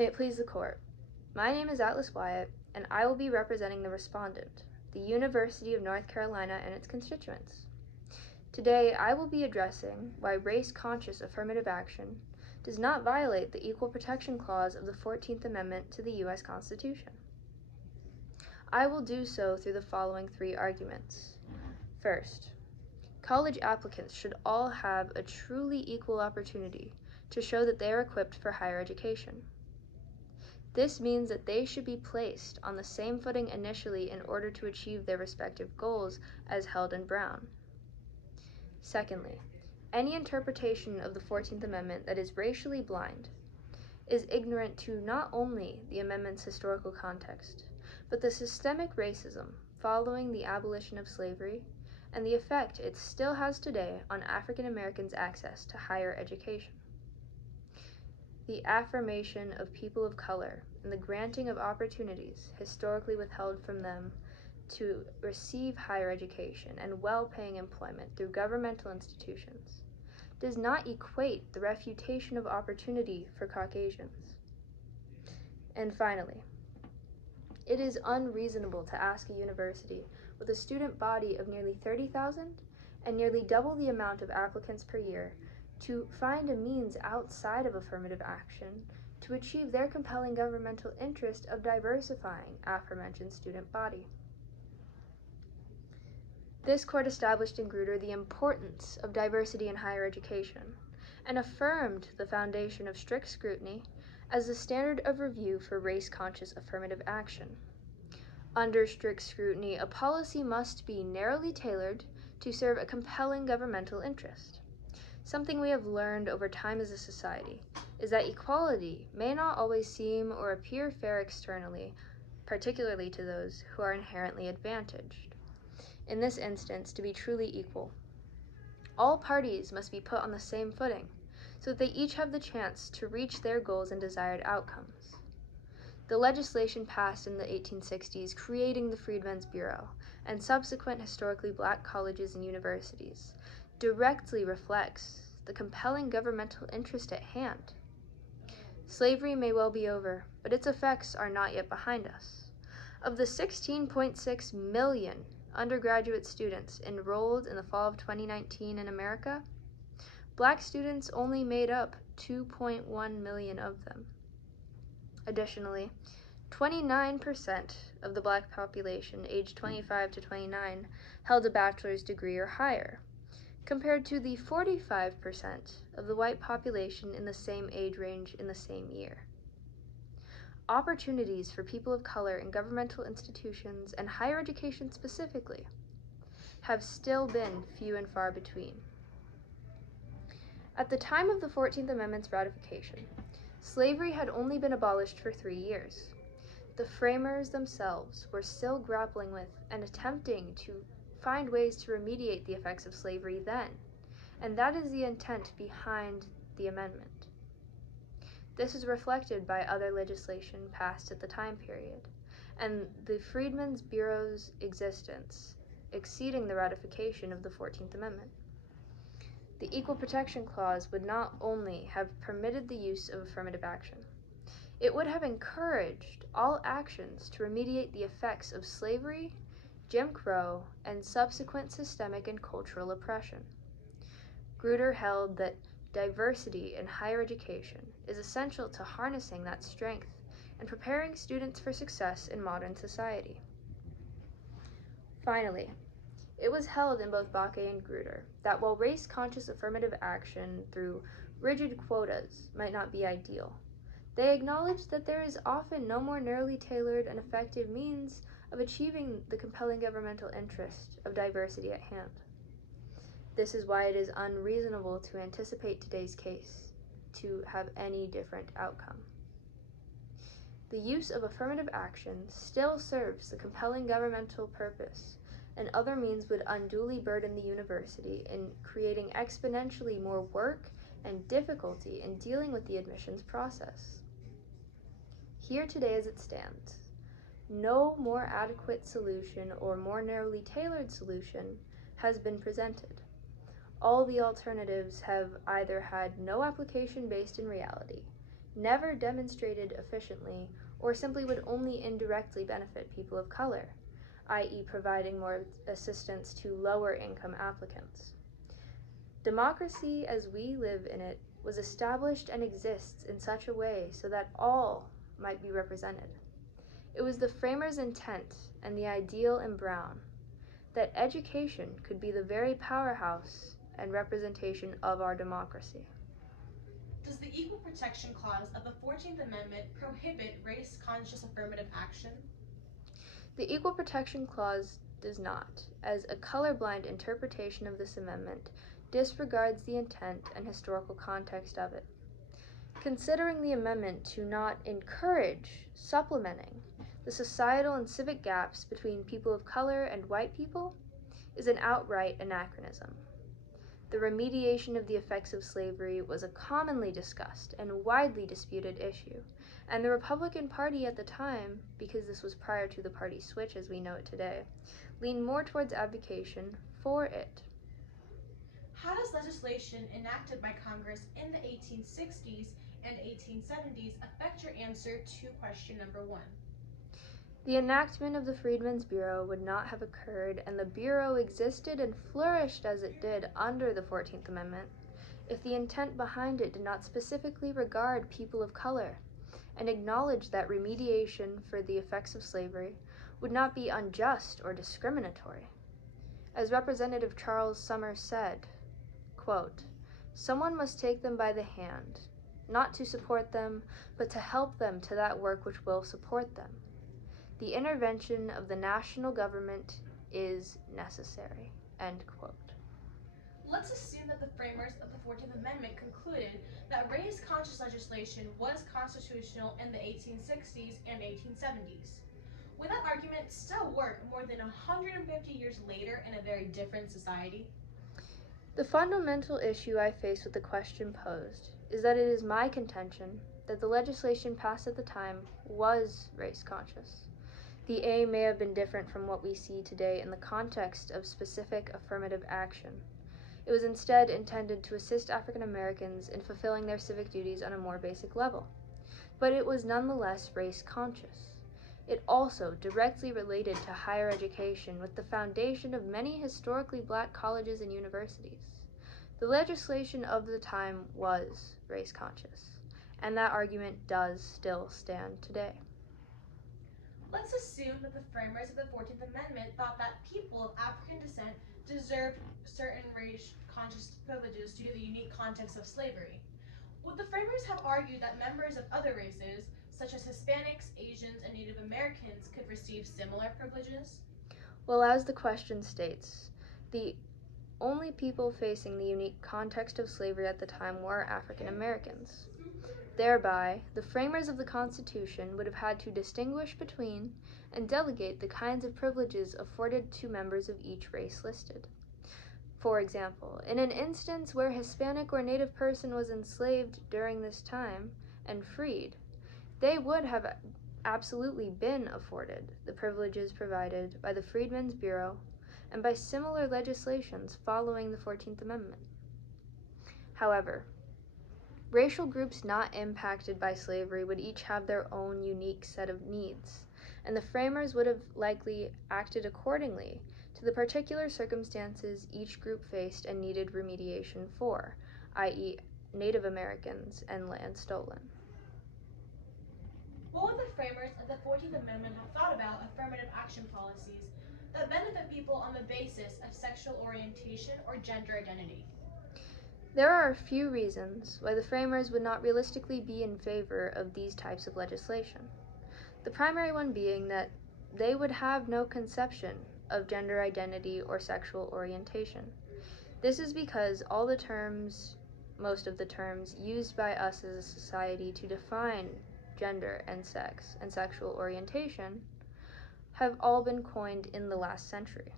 May it please the Court. My name is Atlas Wyatt, and I will be representing the respondent, the University of North Carolina and its constituents. Today, I will be addressing why race-conscious affirmative action does not violate the Equal Protection Clause of the 14th Amendment to the U.S. Constitution. I will do so through the following three arguments. First, college applicants should all have a truly equal opportunity to show that they are equipped for higher education. This means that they should be placed on the same footing initially in order to achieve their respective goals as held in Brown. Secondly, any interpretation of the 14th Amendment that is racially blind is ignorant to not only the amendment's historical context, but the systemic racism following the abolition of slavery and the effect it still has today on African Americans' access to higher education. The affirmation of people of color and the granting of opportunities historically withheld from them to receive higher education and well-paying employment through governmental institutions does not equate the refutation of opportunity for Caucasians. And finally, it is unreasonable to ask a university with a student body of nearly 30,000 and nearly double the amount of applicants per year to find a means outside of affirmative action to achieve their compelling governmental interest of diversifying aforementioned student body. This court established in Grutter the importance of diversity in higher education and affirmed the foundation of strict scrutiny as the standard of review for race-conscious affirmative action. Under strict scrutiny, a policy must be narrowly tailored to serve a compelling governmental interest. Something we have learned over time as a society is that equality may not always seem or appear fair externally, particularly to those who are inherently advantaged. In this instance, to be truly equal, all parties must be put on the same footing so that they each have the chance to reach their goals and desired outcomes. The legislation passed in the 1860s creating the Freedmen's Bureau and subsequent historically black colleges and universities directly reflects the compelling governmental interest at hand. Slavery may well be over, but its effects are not yet behind us. Of the 16.6 million undergraduate students enrolled in the fall of 2019 in America, black students only made up 2.1 million of them. Additionally, 29% of the black population aged 25 to 29 held a bachelor's degree or higher, compared to the 45% of the white population in the same age range in the same year. Opportunities for people of color in governmental institutions and higher education specifically have still been few and far between. At the time of the 14th Amendment's ratification, slavery had only been abolished for 3 years. The framers themselves were still grappling with and attempting to find ways to remediate the effects of slavery then, and that is the intent behind the amendment. This is reflected by other legislation passed at the time period, and the Freedmen's Bureau's existence exceeding the ratification of the 14th Amendment. The Equal Protection Clause would not only have permitted the use of affirmative action, it would have encouraged all actions to remediate the effects of slavery, Jim Crow, and subsequent systemic and cultural oppression. Grutter held that diversity in higher education is essential to harnessing that strength and preparing students for success in modern society. Finally, it was held in both Bakke and Grutter that while race-conscious affirmative action through rigid quotas might not be ideal, they acknowledged that there is often no more narrowly tailored and effective means of achieving the compelling governmental interest of diversity at hand. This is why it is unreasonable to anticipate today's case to have any different outcome. The use of affirmative action still serves the compelling governmental purpose, and other means would unduly burden the university in creating exponentially more work and difficulty in dealing with the admissions process. Here today as it stands, no more adequate solution or more narrowly tailored solution has been presented. All the alternatives have either had no application based in reality, never demonstrated efficiently or simply would only indirectly benefit people of color, i.e., providing more assistance to lower income applicants. Democracy as we live in it was established and exists in such a way so that all might be represented. It was the framers' intent and the ideal in Brown that education could be the very powerhouse and representation of our democracy. Does the Equal Protection Clause of the 14th Amendment prohibit race-conscious affirmative action? The Equal Protection Clause does not, as a colorblind interpretation of this amendment disregards the intent and historical context of it. Considering the amendment to not encourage supplementing the societal and civic gaps between people of color and white people is an outright anachronism. The remediation of the effects of slavery was a commonly discussed and widely disputed issue, and the Republican Party at the time, because this was prior to the party switch as we know it today, leaned more towards advocation for it. How does legislation enacted by Congress in the 1860s and 1870s affect your answer to question number 1? The enactment of the Freedmen's Bureau would not have occurred, and the Bureau existed and flourished as it did under the 14th Amendment, if the intent behind it did not specifically regard people of color and acknowledge that remediation for the effects of slavery would not be unjust or discriminatory. As Representative Charles Summers said, quote, "Someone must take them by the hand, not to support them, but to help them to that work which will support them. The intervention of the national government is necessary," end quote. Let's assume that the framers of the 14th Amendment concluded that race-conscious legislation was constitutional in the 1860s and 1870s. Would that argument still work more than 150 years later in a very different society? The fundamental issue I face with the question posed is that it is my contention that the legislation passed at the time was race-conscious. The aim may have been different from what we see today in the context of specific affirmative action. It was instead intended to assist African Americans in fulfilling their civic duties on a more basic level. But it was nonetheless race-conscious. It also directly related to higher education with the foundation of many historically black colleges and universities. The legislation of the time was race-conscious, and that argument does still stand today. Let's assume that the framers of the 14th Amendment thought that people of African descent deserved certain race-conscious privileges due to the unique context of slavery. Would the framers have argued that members of other races, such as Hispanics, Asians, and Native Americans, could receive similar privileges? Well, as the question states, the only people facing the unique context of slavery at the time were African Americans. Thereby, the framers of the Constitution would have had to distinguish between and delegate the kinds of privileges afforded to members of each race listed. For example, in an instance where a Hispanic or Native person was enslaved during this time and freed, they would have absolutely been afforded the privileges provided by the Freedmen's Bureau and by similar legislations following the 14th Amendment. However, racial groups not impacted by slavery would each have their own unique set of needs, and the framers would have likely acted accordingly to the particular circumstances each group faced and needed remediation for, i.e., Native Americans and land stolen. What would the framers of the 14th Amendment have thought about affirmative action policies that benefit people on the basis of sexual orientation or gender identity? There are a few reasons why the framers would not realistically be in favor of these types of legislation. The primary one being that they would have no conception of gender identity or sexual orientation. This is because most of the terms used by us as a society to define gender and sex and sexual orientation have all been coined in the last century.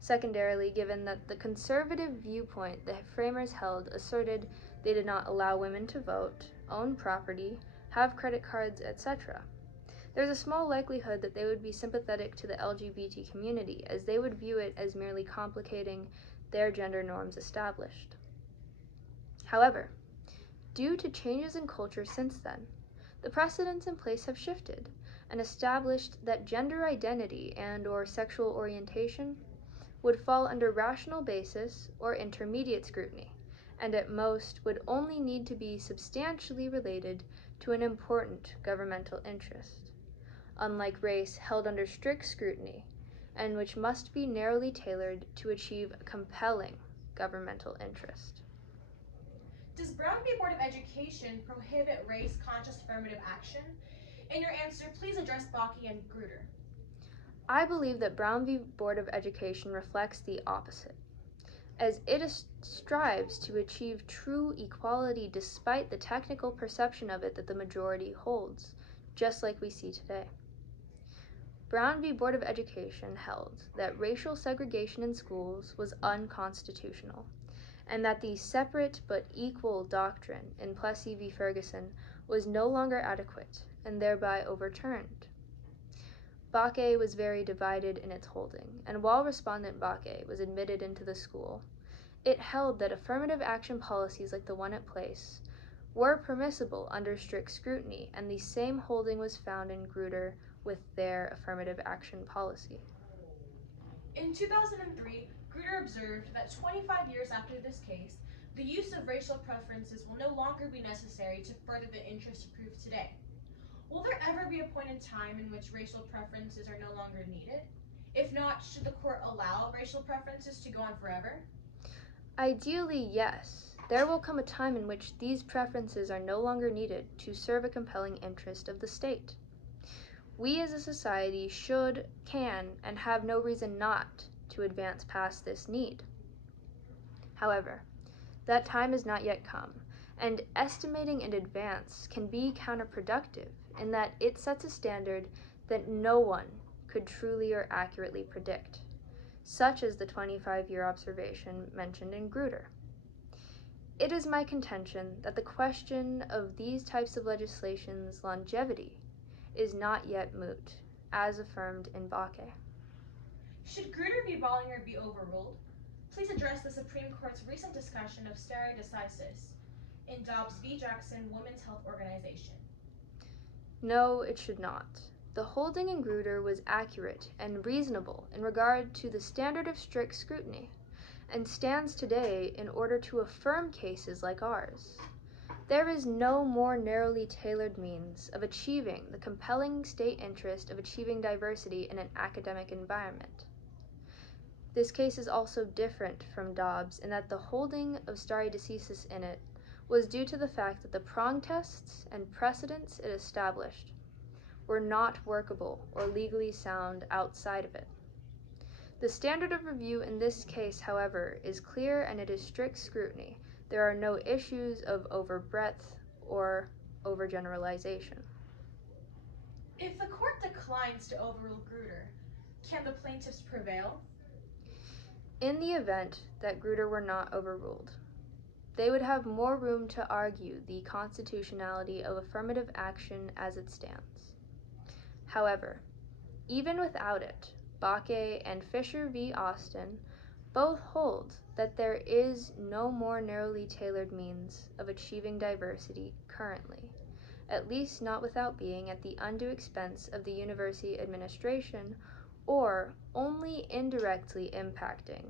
Secondarily, given that the conservative viewpoint the framers held asserted they did not allow women to vote, own property, have credit cards, etc., there's a small likelihood that they would be sympathetic to the LGBT community, as they would view it as merely complicating their gender norms established. However, Due to changes in culture since then, the precedents in place have shifted and established that gender identity and/or sexual orientation would fall under rational basis or intermediate scrutiny, and at most would only need to be substantially related to an important governmental interest, unlike race held under strict scrutiny, and which must be narrowly tailored to achieve a compelling governmental interest. Does Brown v. Board of Education prohibit race-conscious affirmative action? In your answer, please address Bakke and Grutter. I believe that Brown v. Board of Education reflects the opposite, as it strives to achieve true equality despite the technical perception of it that the majority holds, just like we see today. Brown v. Board of Education held that racial segregation in schools was unconstitutional, and that the separate but equal doctrine in Plessy v. Ferguson was no longer adequate and thereby overturned. Bakke was very divided in its holding, and while respondent Bakke was admitted into the school, it held that affirmative action policies like the one at Place were permissible under strict scrutiny, and the same holding was found in Grutter with their affirmative action policy. In 2003, Grutter observed that 25 years after this case, the use of racial preferences will no longer be necessary to further the interest of proof today. Will there ever be a point in time in which racial preferences are no longer needed? If not, should the court allow racial preferences to go on forever? Ideally, yes. There will come a time in which these preferences are no longer needed to serve a compelling interest of the state. We as a society should, can, and have no reason not to advance past this need. However, that time has not yet come, and estimating in advance can be counterproductive in that it sets a standard that no one could truly or accurately predict, such as the 25-year observation mentioned in Grutter. It is my contention that the question of these types of legislation's longevity is not yet moot, as affirmed in Bakke. Should Grutter v. Bollinger be overruled? Please address the Supreme Court's recent discussion of stare decisis in Dobbs v. Jackson Women's Health Organization. No, it should not. The holding in Grutter was accurate and reasonable in regard to the standard of strict scrutiny, and stands today in order to affirm cases like ours. There is no more narrowly tailored means of achieving the compelling state interest of achieving diversity in an academic environment. This case is also different from Dobbs in that the holding of stare decisis in it was due to the fact that the prong tests and precedents it established were not workable or legally sound outside of it. The standard of review in this case, however, is clear and it is strict scrutiny. There are no issues of overbreadth or overgeneralization. If the court declines to overrule Grutter, can the plaintiffs prevail? In the event that Grutter were not overruled, they would have more room to argue the constitutionality of affirmative action as it stands. However, even without it, Bakke and Fisher v. Austin both hold that there is no more narrowly tailored means of achieving diversity currently, at least not without being at the undue expense of the university administration or only indirectly impacting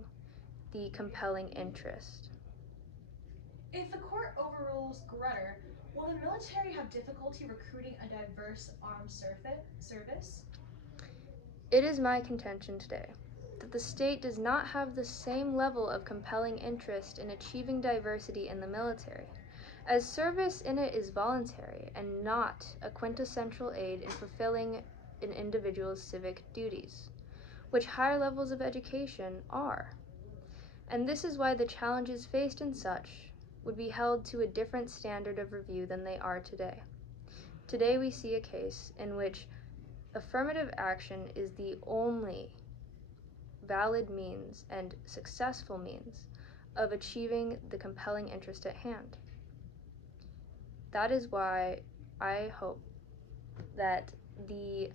the compelling interest. If the court overrules Grutter, will the military have difficulty recruiting a diverse armed service? It is my contention today that the state does not have the same level of compelling interest in achieving diversity in the military, as service in it is voluntary and not a quintessential aid in fulfilling an individual's civic duties, which higher levels of education are. And this is why the challenges faced in such would be held to a different standard of review than they are today. Today we see a case in which affirmative action is the only valid means and successful means of achieving the compelling interest at hand. That is why I hope that the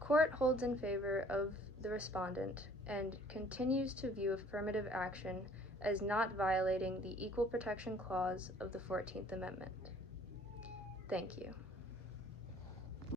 court holds in favor of the respondent and continues to view affirmative action as not violating the Equal Protection Clause of the 14th Amendment. Thank you.